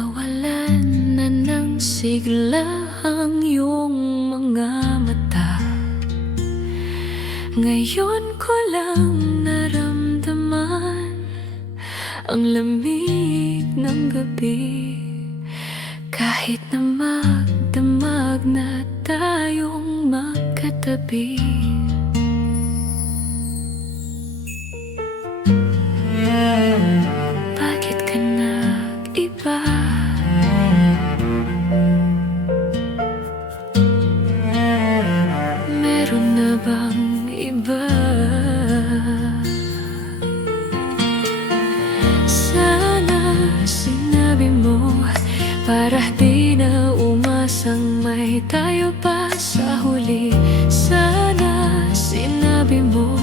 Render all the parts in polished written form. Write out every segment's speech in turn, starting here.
Nawalan na ng sigla ang iyong mga mata. Ngayon ko lang naramdaman ang lamig ng gabi. Kahit na magdamag na tayong magkatabi. Bakit ka nag-iba? Meron na bang iba? Sana sinabi mo para di na umasang may tayo pa sa huli. Sana sinabi mo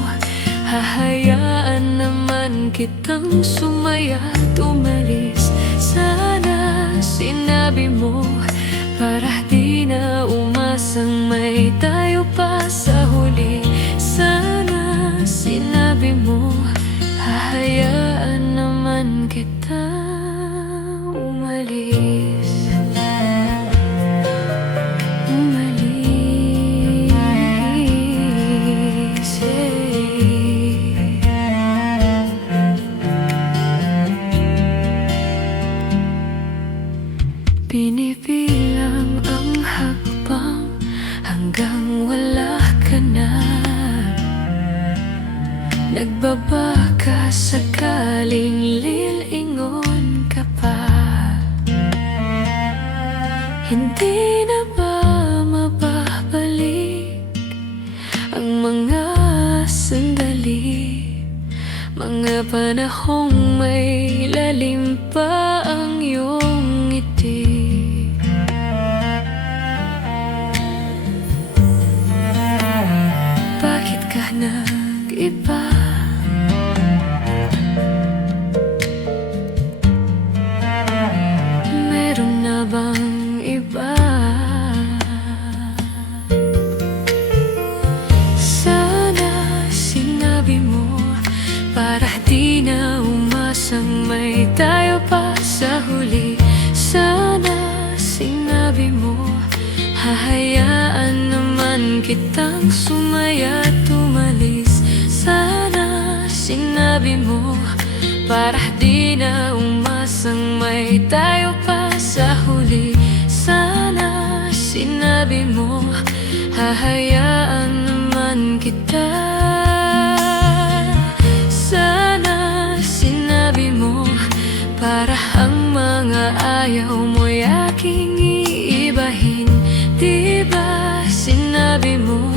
hahayaan naman kitang sumaya at umalis. Sana sinabi mo para di na umasang may tayo pa sa huli. Sana sinabi mo hahayaan naman kitang umalis. Binibilang ang hakbang hanggang wala ka na. Nagbabaka sakaling lilingon ka pa. Hindi na ba mababalik ang mga sandali, mga panahong may lalim pa ang iyong ngiti? Bakit ka nag-iba? Meron na bang iba? Sana sinabi mo para di na umasang may tayo pa sa huli. Sana sinabi mo hahayaan naman kitang sumaya at umalis. Sana sinabi mo para di na umasang may tayo pa sa huli. Sana sinabi mo hahayaan naman kita. Sana sinabi mo para ang mga ayaw mo'y aking iibahin. Di ba sinabi mo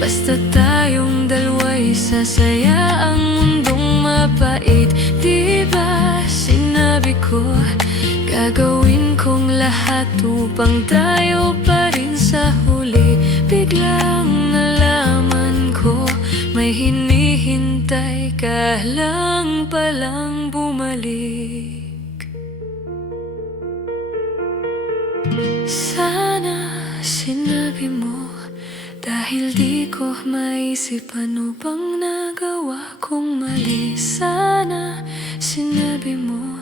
basta tayong dalawa'y sasaya ang mundong mapait? Di ba sinabi ko gagawin kong lahat upang tayo pa rin sa huli? Biglang nalaman ko may hinihintay ka lang palang bumalik. Sana sinabi mo dahil di ko maisip ano bang nagawa kong mali. Sana sinabi mo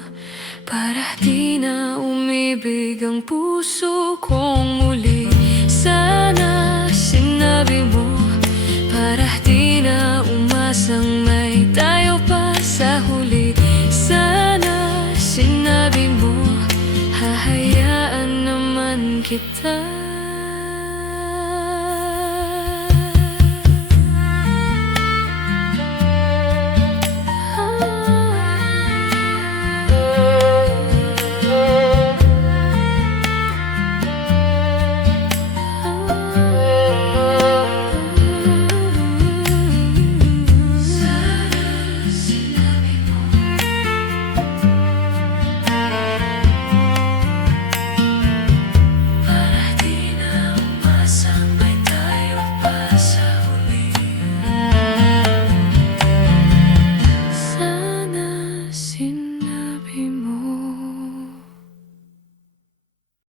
para di na umibig ang puso kong muli. Sana sinabi mo para di na umasang may tayo pa sa huli. Sana sinabi mo hahayaan naman kita.